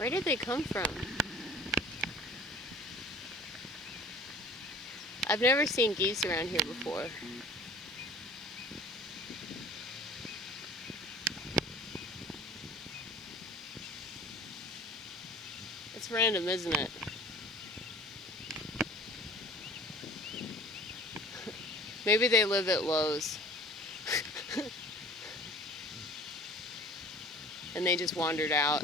Where did they come from? I've never seen geese around here before. It's random, isn't it? Maybe they live at Lowe's. And they just wandered out.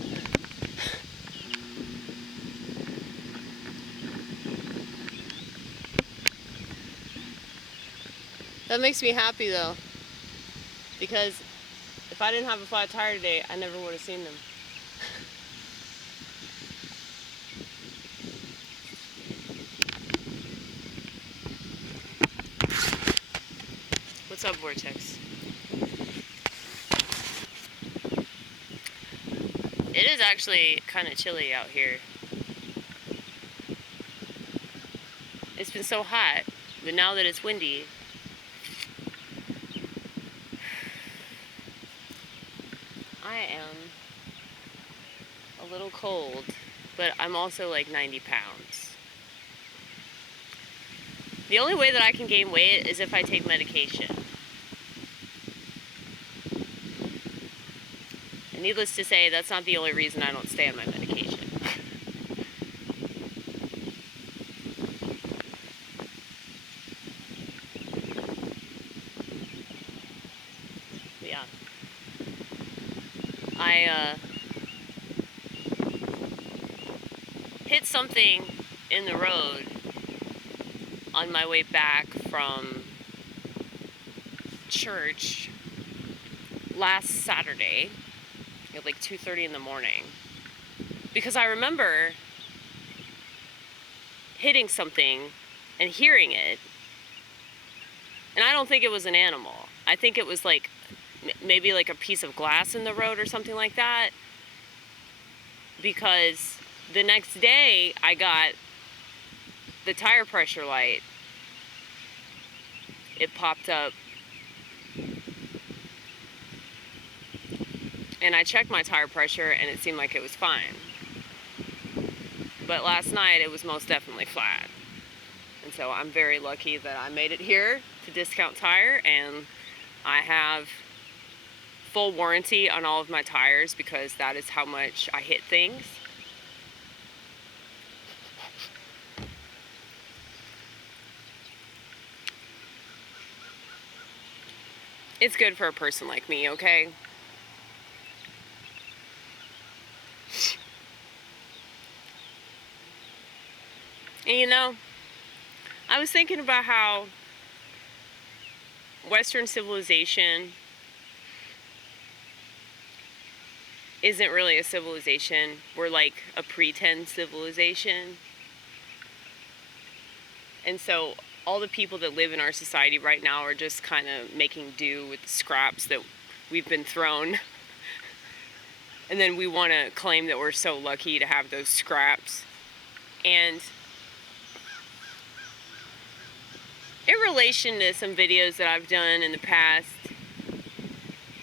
That makes me happy though, because if I didn't have a flat tire today, I never would have seen them. What's up, Vortex? It is actually kind of chilly out here. It's been so hot, but now that it's windy, I am a little cold, but I'm also like 90 pounds. The only way that I can gain weight is if I take medication. And needless to say, that's not the only reason I don't stay on my medication. Yeah. I hit something in the road on my way back from church last Saturday at like 2:30 in the morning, because I remember hitting something and hearing it, and I don't think it was an animal. I think it was like maybe like a piece of glass in the road or something like that, because the next day I got the tire pressure light. It popped up and I checked my tire pressure and it seemed like it was fine. But last night it was most definitely flat. And so I'm very lucky that I made it here to Discount Tire, and I have full warranty on all of my tires because that is how much I hit things. It's good for a person like me, okay? And you know, I was thinking about how Western civilization isn't really a civilization. We're like a pretend civilization. And so all the people that live in our society right now are just kind of making do with the scraps that we've been thrown. And then we want to claim that we're so lucky to have those scraps. And in relation to some videos that I've done in the past,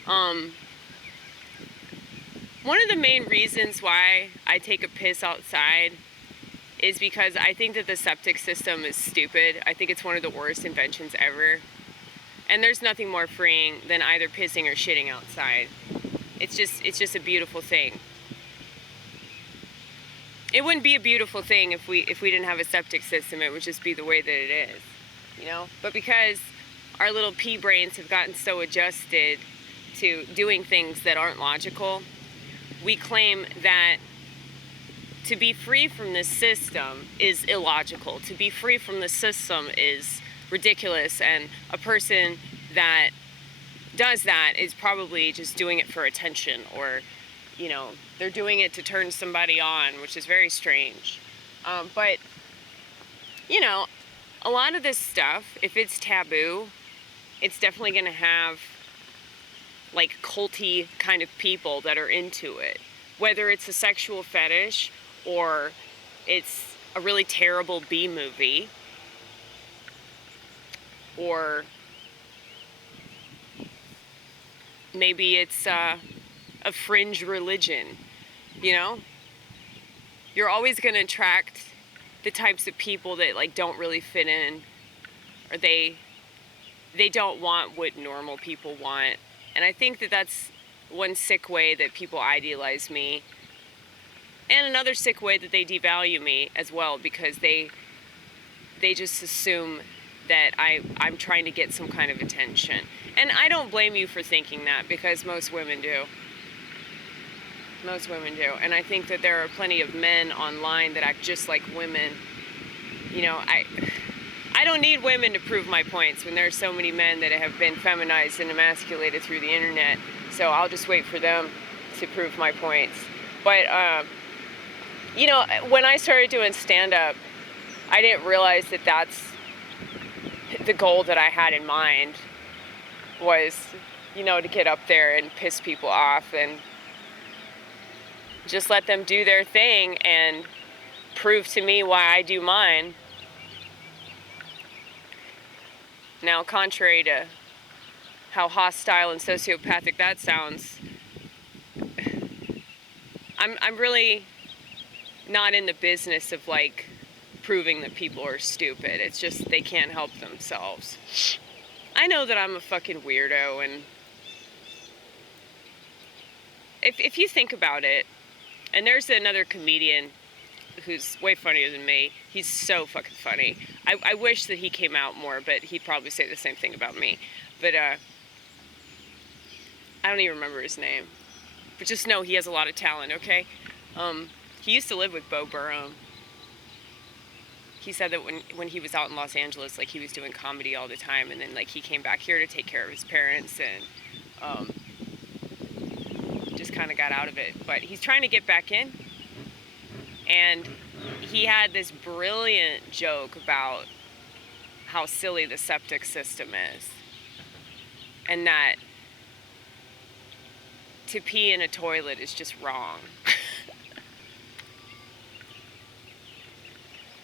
one of the main reasons why I take a piss outside is because I think that the septic system is stupid. I think it's one of the worst inventions ever. And there's nothing more freeing than either pissing or shitting outside. It's just a beautiful thing. It wouldn't be a beautiful thing if we didn't have a septic system. It would just be the way that it is, you know? But because our little pea brains have gotten so adjusted to doing things that aren't logical, we claim that to be free from this system is illogical. To be free from the system is ridiculous, and a person that does that is probably just doing it for attention, or, you know, they're doing it to turn somebody on, which is very strange. But, you know, a lot of this stuff, if it's taboo, it's definitely going to have like culty kind of people that are into it. Whether it's a sexual fetish or it's a really terrible B movie, or maybe it's a fringe religion, you know? you're always going to attract the types of people that like don't really fit in, or they don't want what normal people want. And I think that that's one sick way that people idealize me, and another sick way that they devalue me as well, because they just assume that I'm trying to get some kind of attention. And I don't blame you for thinking that, because most women do. Most women do. And I think that there are plenty of men online that act just like women. You know, I don't need women to prove my points when there's so many men that have been feminized and emasculated through the internet. So I'll just wait for them to prove my points. But, you know, when I started doing stand-up, I didn't realize that that's the goal that I had in mind, was, you know, to get up there and piss people off and just let them do their thing and prove to me why I do mine. Now, contrary to how hostile and sociopathic that sounds, I'm really not in the business of like proving that people are stupid. It's just they can't help themselves. I know that I'm a fucking weirdo, and if you think about it, and there's another comedian who's way funnier than me. He's so fucking funny. I wish that he came out more, but he'd probably say the same thing about me. But I don't even remember his name. But just know he has a lot of talent, okay? He used to live with Bo Burnham. He said that when he was out in Los Angeles, like, he was doing comedy all the time, and then like he came back here to take care of his parents, and just kind of got out of it. But he's trying to get back in, and he had this brilliant joke about how silly the septic system is, and that to pee in a toilet is just wrong.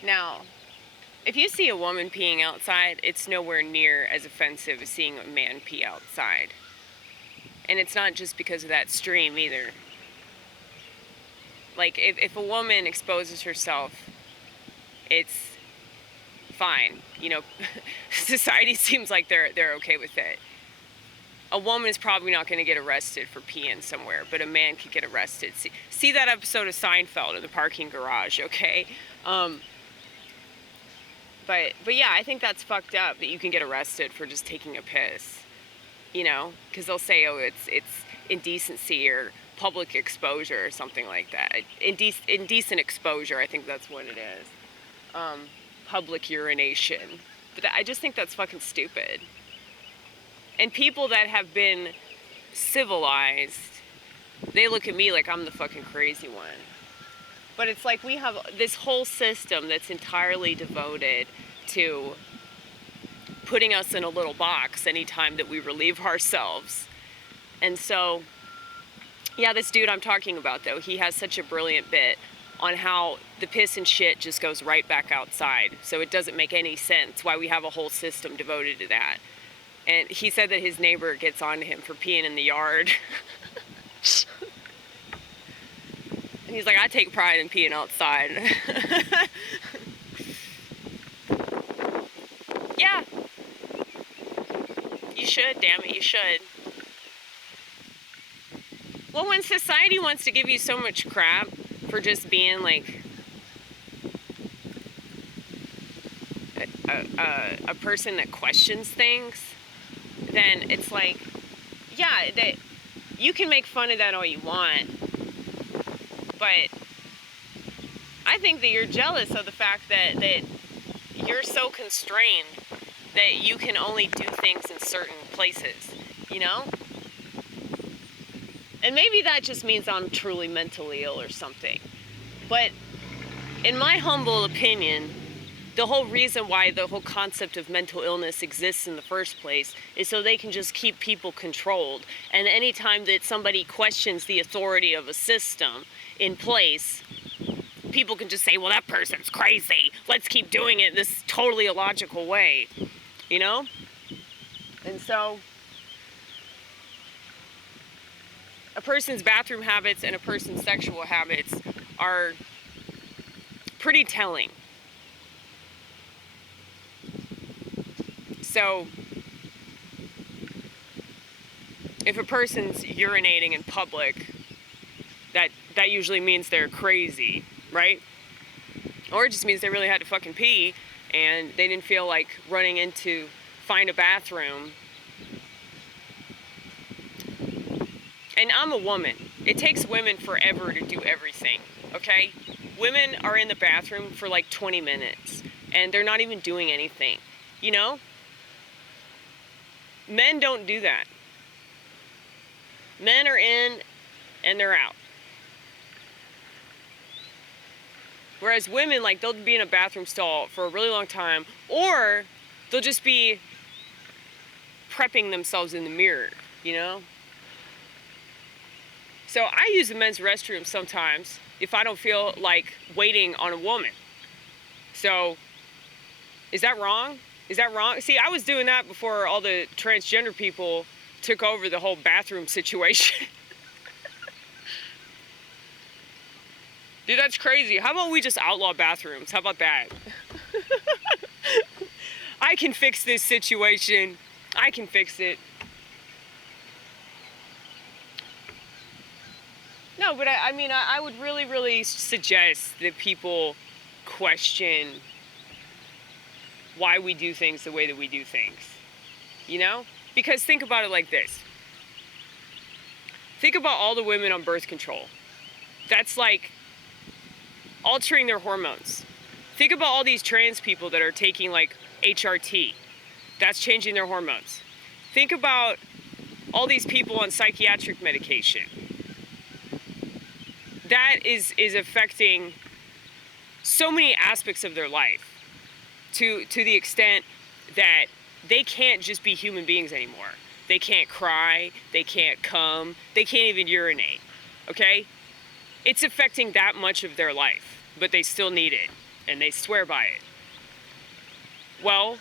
Now, if you see a woman peeing outside, it's nowhere near as offensive as seeing a man pee outside. And it's not just because of that stream either. Like, if a woman exposes herself, it's fine. You know, society seems like they're okay with it. A woman is probably not going to get arrested for peeing somewhere, but a man could get arrested. See that episode of Seinfeld in the parking garage, okay? But yeah, I think that's fucked up that you can get arrested for just taking a piss, you know, because they'll say, oh, it's indecency or public exposure or something like that. Indecent exposure, I think that's what it is. Public urination. But I just think that's fucking stupid. And people that have been civilized, they look at me like I'm the fucking crazy one. But it's like we have this whole system that's entirely devoted to putting us in a little box anytime that we relieve ourselves. And so, yeah, this dude I'm talking about, though, he has such a brilliant bit on how the piss and shit just goes right back outside. So it doesn't make any sense why we have a whole system devoted to that. And he said that his neighbor gets on to him for peeing in the yard. And he's like, I take pride in peeing outside. Yeah. You should, damn it, you should. Well, when society wants to give you so much crap for just being like a person that questions things, then it's like, yeah, that you can make fun of that all you want. But I think that you're jealous of the fact that you're so constrained that you can only do things in certain places, you know? And maybe that just means I'm truly mentally ill or something. But in my humble opinion, the whole reason why the whole concept of mental illness exists in the first place is so they can just keep people controlled. And anytime that somebody questions the authority of a system in place, people can just say, well, that person's crazy. Let's keep doing it this totally illogical way, you know? And so a person's bathroom habits and a person's sexual habits are pretty telling. So, if a person's urinating in public, that usually means they're crazy, right? Or it just means they really had to fucking pee and they didn't feel like running in to find a bathroom. And I'm a woman. It takes women forever to do everything, okay? Women are in the bathroom for like 20 minutes and they're not even doing anything, you know? Men don't do that. Men are in and they're out. Whereas women, like, they'll be in a bathroom stall for a really long time, or they'll just be prepping themselves in the mirror, you know? So I use the men's restroom sometimes if I don't feel like waiting on a woman. So, is that wrong? Is that wrong? See, I was doing that before all the transgender people took over the whole bathroom situation. Dude, that's crazy. How about we just outlaw bathrooms? How about that? I can fix this situation. I can fix it. No, but I mean, I would really, really suggest that people question why we do things the way that we do things. You know? Because think about it like this. Think about all the women on birth control. That's like altering their hormones. Think about all these trans people that are taking like HRT. That's changing their hormones. Think about all these people on psychiatric medication. That is affecting so many aspects of their life to the extent that they can't just be human beings anymore. They can't cry, they can't come, they can't even urinate, okay? It's affecting that much of their life, but they still need it, and they swear by it. Well,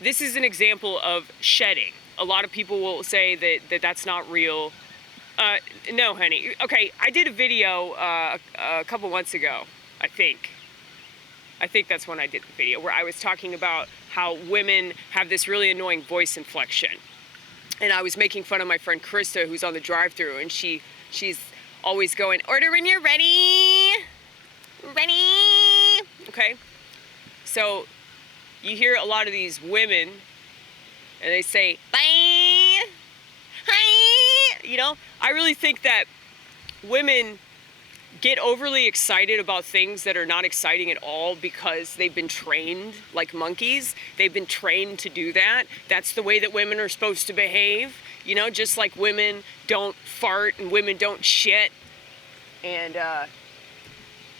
this is an example of shedding. A lot of people will say that that's not real. No, honey. Okay, I did a video a couple months ago, I think. I think that's when I did the video, where I was talking about how women have this really annoying voice inflection. And I was making fun of my friend Krista, who's on the drive-thru, and she's always going, "Order when you're ready. Ready." Okay? So you hear a lot of these women, and they say, "Bye. Hi." You know, I really think that women get overly excited about things that are not exciting at all because they've been trained like monkeys. They've been trained to do that. That's the way that women are supposed to behave. You know, just like women don't fart and women don't shit. And,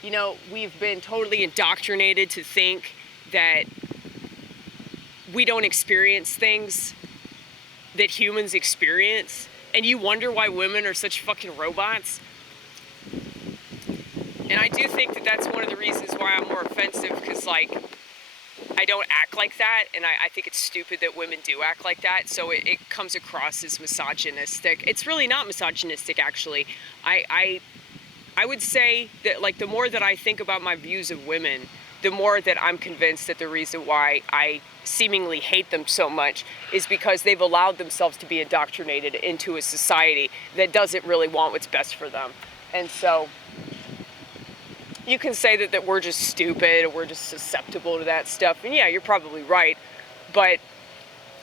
you know, we've been totally indoctrinated to think that we don't experience things that humans experience. And you wonder why women are such fucking robots. And I do think that that's one of the reasons why I'm more offensive, because, like, I don't act like that, and I think it's stupid that women do act like that, so it comes across as misogynistic. It's really not misogynistic, actually. I would say that, like, the more that I think about my views of women, the more that I'm convinced that the reason why I seemingly hate them so much is because they've allowed themselves to be indoctrinated into a society that doesn't really want what's best for them. And so you can say that we're just stupid or we're just susceptible to that stuff. And yeah, you're probably right. But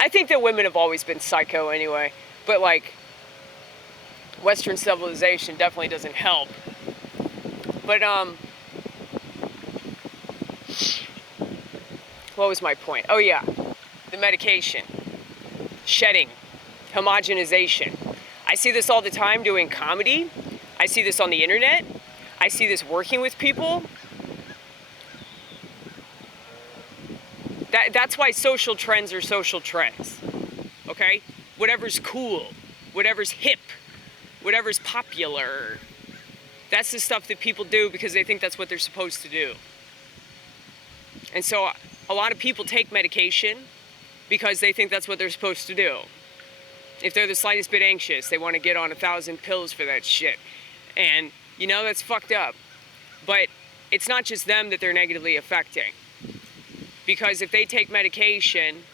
I think that women have always been psycho anyway. But, like, Western civilization definitely doesn't help. But, what was my point? Oh yeah, the medication, shedding, homogenization. I see this all the time doing comedy. I see this on the internet. I see this working with people. That's why social trends are social trends, okay? Whatever's cool, whatever's hip, whatever's popular, that's the stuff that people do because they think that's what they're supposed to do. And so a lot of people take medication because they think that's what they're supposed to do. If they're the slightest bit anxious, they want to get on 1,000 pills for that shit. And, you know, that's fucked up. But it's not just them that they're negatively affecting. Because if they take medication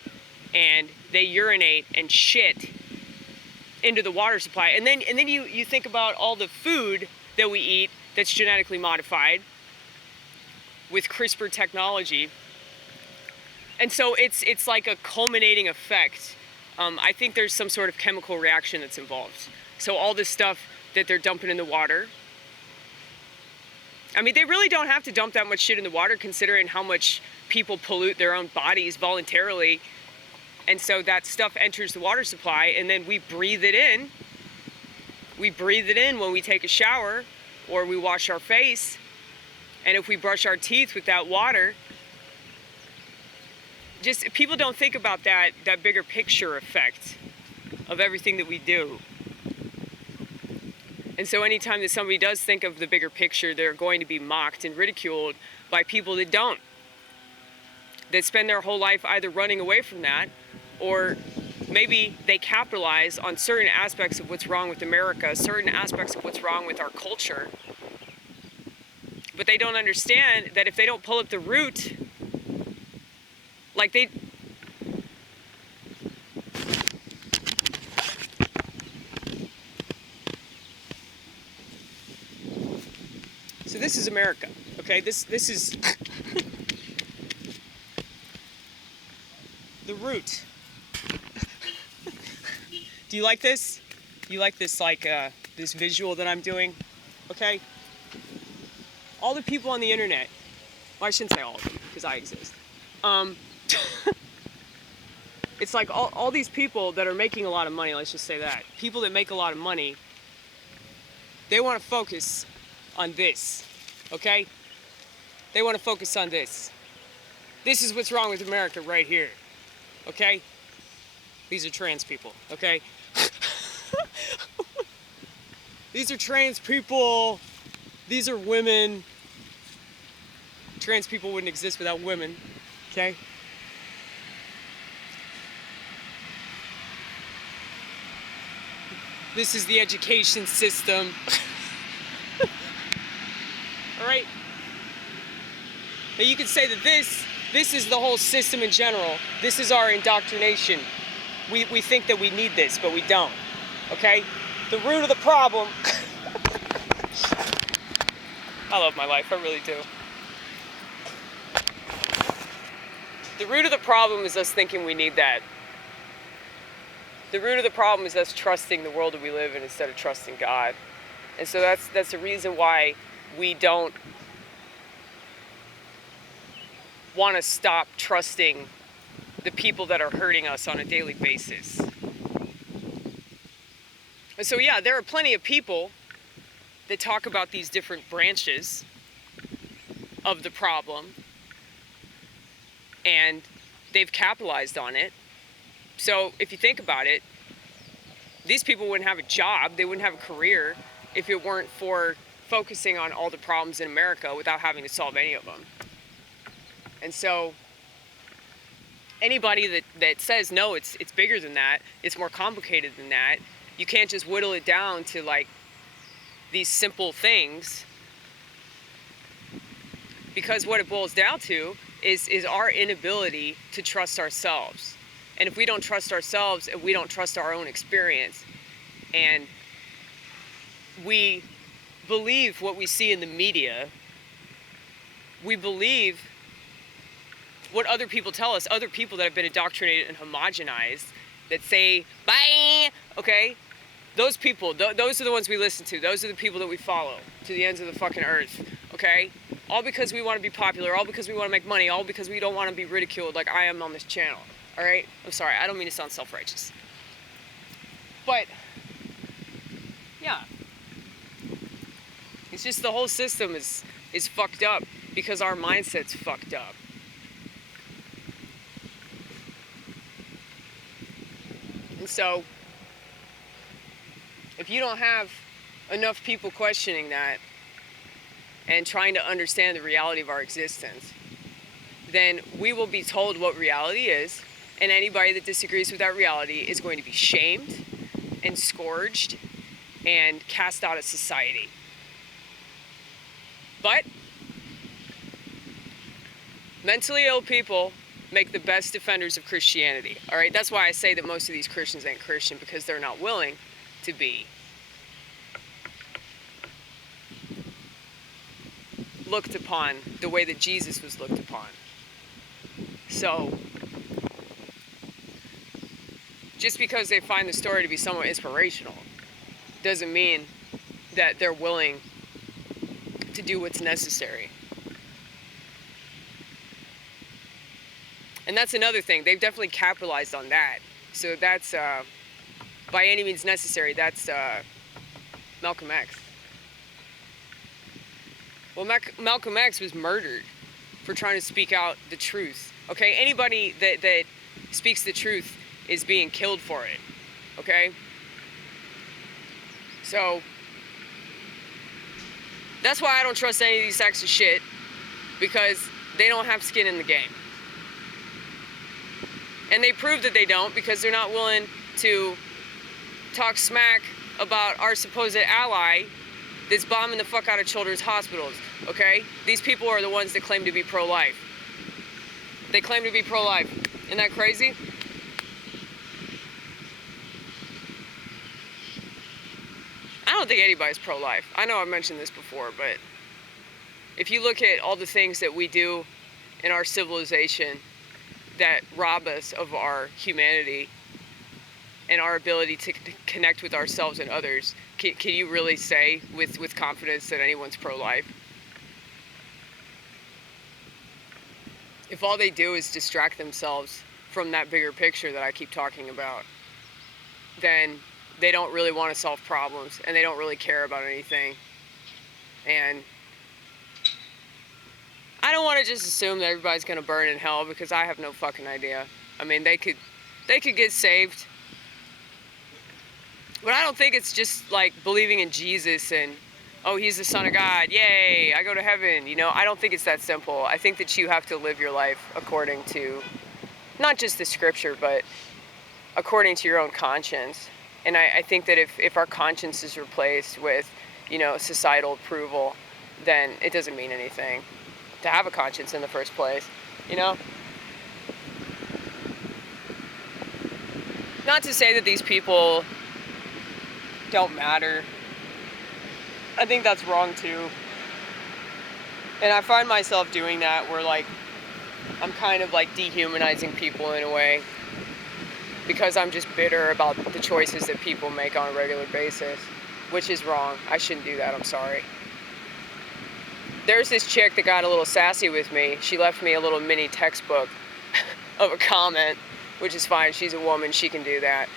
and they urinate and shit into the water supply, and then you think about all the food that we eat that's genetically modified with CRISPR technology. And so it's like a culminating effect. I think there's some sort of chemical reaction that's involved. So all this stuff that they're dumping in the water, I mean, they really don't have to dump that much shit in the water considering how much people pollute their own bodies voluntarily. And so that stuff enters the water supply, and then we breathe it in. We breathe it in when we take a shower or we wash our face. And if we brush our teeth with that water, just people don't think about that bigger picture effect of everything that we do. And so anytime that somebody does think of the bigger picture, they're going to be mocked and ridiculed by people that don't. That spend their whole life either running away from that, or maybe they capitalize on certain aspects of what's wrong with America, certain aspects of what's wrong with our culture. But they don't understand that if they don't pull up the root, like they... So this is America, okay? This is the root. Do you like this? Do you like this, like, this visual that I'm doing? Okay? All the people on the internet, well, I shouldn't say all of them, because I exist. It's like all these people that are making a lot of money, let's just say that. People that make a lot of money, they want to focus on this, okay? They want to focus on this. This is what's wrong with America right here, okay? These are trans people, okay? These are trans people. These are women. Trans people wouldn't exist without women, okay? This is the education system. All right? Now you could say that this is the whole system in general. This is our indoctrination. We think that we need this, but we don't. Okay? The root of the problem. I love my life, I really do. The root of the problem is us thinking we need that. The root of the problem is us trusting the world that we live in instead of trusting God. And so that's the reason why we don't want to stop trusting the people that are hurting us on a daily basis. And so yeah, there are plenty of people that talk about these different branches of the problem, and they've capitalized on it. So if you think about it, these people wouldn't have a job, they wouldn't have a career if it weren't for focusing on all the problems in America without having to solve any of them. And so anybody that says, no, it's bigger than that, it's more complicated than that, you can't just whittle it down to like these simple things, because what it boils down to is our inability to trust ourselves. And if we don't trust ourselves and we don't trust our own experience, and we believe what we see in the media, we believe what other people tell us, other people that have been indoctrinated and homogenized, that say, bye, okay? Those people, those are the ones we listen to. Those are the people that we follow to the ends of the fucking earth, okay? All because we want to be popular, all because we want to make money, all because we don't want to be ridiculed like I am on this channel, all right? I'm sorry, I don't mean to sound self-righteous. But, yeah. It's just the whole system is fucked up because our mindset's fucked up. And so, if you don't have enough people questioning that and trying to understand the reality of our existence, then we will be told what reality is, and anybody that disagrees with that reality is going to be shamed and scourged and cast out of society. But Mentally ill people make the best defenders of Christianity. All right, that's why I say that most of these Christians ain't Christian, because they're not willing to be looked upon the way that Jesus was looked upon. So, just because they find the story to be somewhat inspirational doesn't mean that they're willing to do what's necessary. And that's another thing. They've definitely capitalized on that. So that's, by any means necessary, that's Malcolm X. Well, Malcolm X was murdered for trying to speak out the truth. Okay, anybody that speaks the truth is being killed for it. Okay? So, that's why I don't trust any of these sacks of shit, because they don't have skin in the game. And they prove that they don't, because they're not willing to talk smack about our supposed ally that's bombing the fuck out of children's hospitals, okay? These people are the ones that claim to be pro-life. They claim to be pro-life. Isn't that crazy? I don't think anybody's pro-life. I know I've mentioned this before, but if you look at all the things that we do in our civilization that rob us of our humanity and our ability to connect with ourselves and others, can you really say with confidence that anyone's pro-life? If all they do is distract themselves from that bigger picture that I keep talking about, then they don't really want to solve problems, and they don't really care about anything. And I don't want to just assume that everybody's going to burn in hell, because I have no fucking idea. I mean, they could get saved. But I don't think it's just like believing in Jesus and, oh, he's the Son of God, yay, I go to heaven. You know, I don't think it's that simple. I think that you have to live your life according to not just the scripture, but according to your own conscience. And I think that if our conscience is replaced with, you know, societal approval, then it doesn't mean anything to have a conscience in the first place, you know? Not to say that these people don't matter. I think that's wrong too. And I find myself doing that where, like, I'm kind of like dehumanizing people in a way, because I'm just bitter about the choices that people make on a regular basis, which is wrong. I shouldn't do that, I'm sorry. There's this chick that got a little sassy with me. She left me a little mini textbook of a comment, which is fine. She's a woman, she can do that.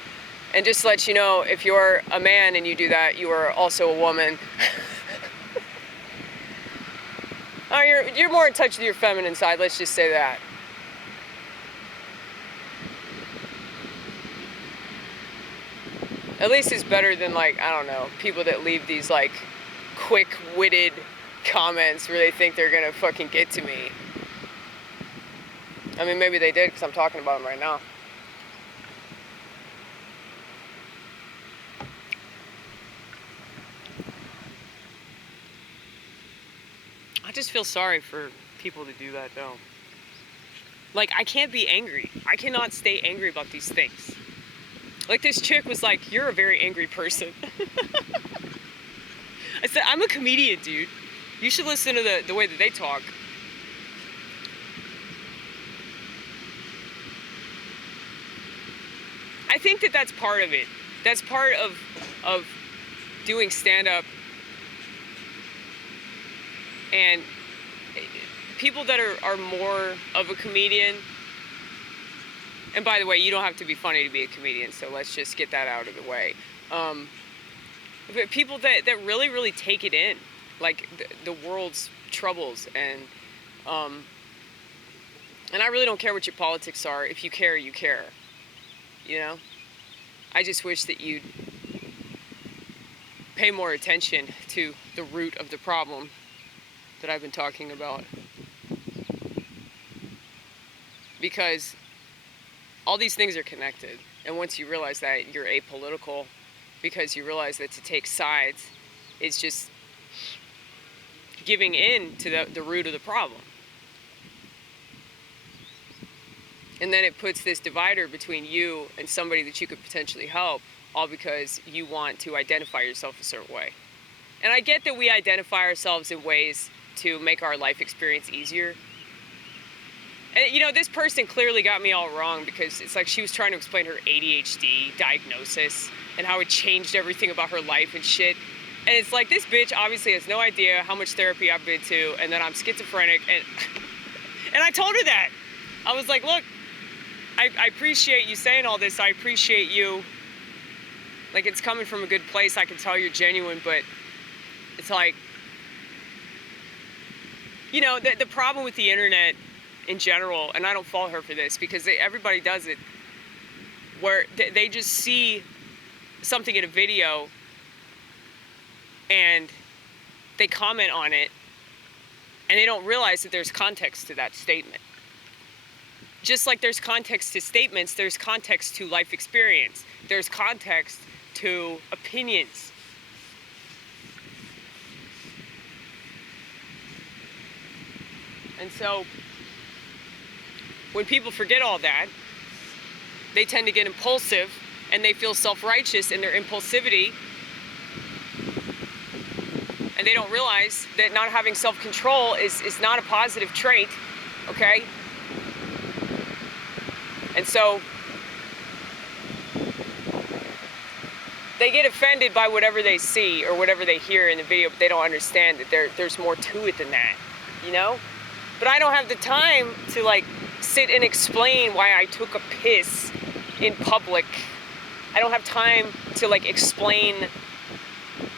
And just to let you know, if you're a man and you do that, you are also a woman. Oh, you're more in touch with your feminine side, let's just say that. At least it's better than, like, I don't know, people that leave these, like, quick-witted comments where they think they're gonna fucking get to me. I mean, maybe they did, because I'm talking about them right now. I just feel sorry for people to do that, though. Like, I can't be angry. I cannot stay angry about these things. Like, this chick was like, you're a very angry person. I said, I'm a comedian, dude. You should listen to the way that they talk. I think that that's part of it. That's part of doing stand-up. And people that are more of a comedian, and by the way, you don't have to be funny to be a comedian, so let's just get that out of the way. But people that really, really take it in, like the world's troubles, and I really don't care what your politics are. If you care, you care. You know? I just wish that you'd pay more attention to the root of the problem that I've been talking about. Because all these things are connected. And once you realize that, you're apolitical, because you realize that to take sides is just giving in to the root of the problem. And then it puts this divider between you and somebody that you could potentially help, all because you want to identify yourself a certain way. And I get that we identify ourselves in ways to make our life experience easier. And you know, this person clearly got me all wrong, because it's like she was trying to explain her ADHD diagnosis and how it changed everything about her life and shit. And it's like, this bitch obviously has no idea how much therapy I've been to, and that I'm schizophrenic. And I told her that. I was like, look, I appreciate you saying all this. I appreciate you. Like, it's coming from a good place. I can tell you're genuine, but it's like, you know, the problem with the internet in general, and I don't fault her for this, because everybody does it, where they just see something in a video and they comment on it, and they don't realize that there's context to that statement. Just like there's context to statements, there's context to life experience. There's context to opinions. And so, when people forget all that, they tend to get impulsive, and they feel self-righteous in their impulsivity, and they don't realize that not having self-control is not a positive trait, okay? And so, they get offended by whatever they see or whatever they hear in the video, but they don't understand that there's more to it than that, you know? But I don't have the time to, like, sit and explain why I took a piss in public. I don't have time to, like, explain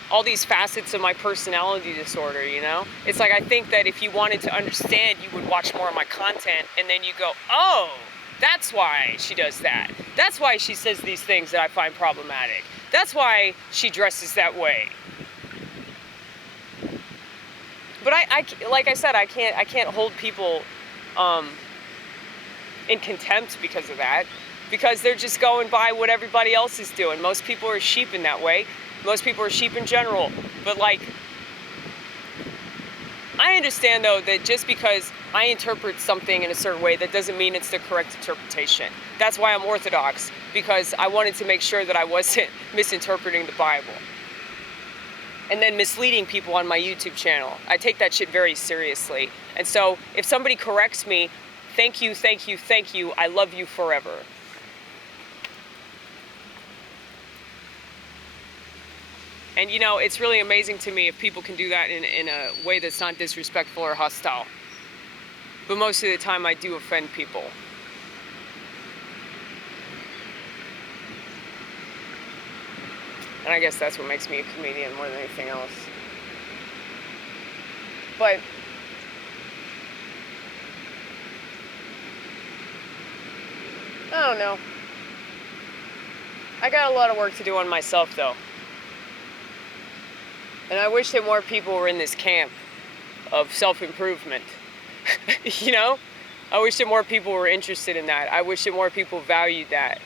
all these facets of my personality disorder, you know? It's like, I think that if you wanted to understand, you would watch more of my content, and then you go, oh, that's why she does that. That's why she says these things that I find problematic. That's why she dresses that way. But I like I said, I can't hold people in contempt because of that, because they're just going by what everybody else is doing. Most people are sheep in that way. Most people are sheep in general. But, like, I understand, though, that just because I interpret something in a certain way, that doesn't mean it's the correct interpretation. That's why I'm Orthodox, because I wanted to make sure that I wasn't misinterpreting the Bible and then misleading people on my YouTube channel. I take that shit very seriously. And so if somebody corrects me, thank you, thank you, thank you. I love you forever. And, you know, it's really amazing to me if people can do that in a way that's not disrespectful or hostile. But most of the time I do offend people. And I guess that's what makes me a comedian more than anything else. But I don't know. I got a lot of work to do on myself, though. And I wish that more people were in this camp of self-improvement. You know? I wish that more people were interested in that. I wish that more people valued that.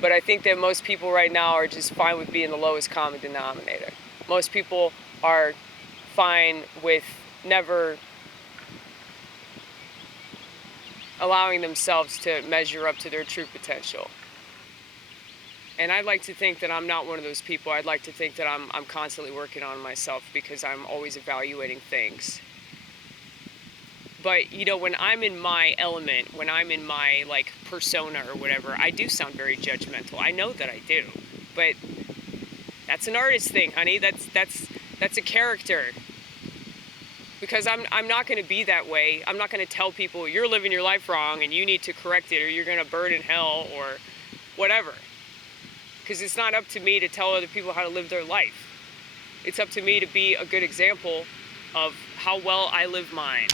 But I think that most people right now are just fine with being the lowest common denominator. Most people are fine with never allowing themselves to measure up to their true potential. And I'd like to think that I'm not one of those people. I'd like to think that I'm constantly working on myself, because I'm always evaluating things. But, you know, when I'm in my element, when I'm in my, like, persona or whatever, I do sound very judgmental. I know that I do. But that's an artist thing, honey. That's a character. Because I'm not going to be that way. I'm not going to tell people, you're living your life wrong and you need to correct it, or you're going to burn in hell, or whatever. Because it's not up to me to tell other people how to live their life. It's up to me to be a good example of how well I live mine.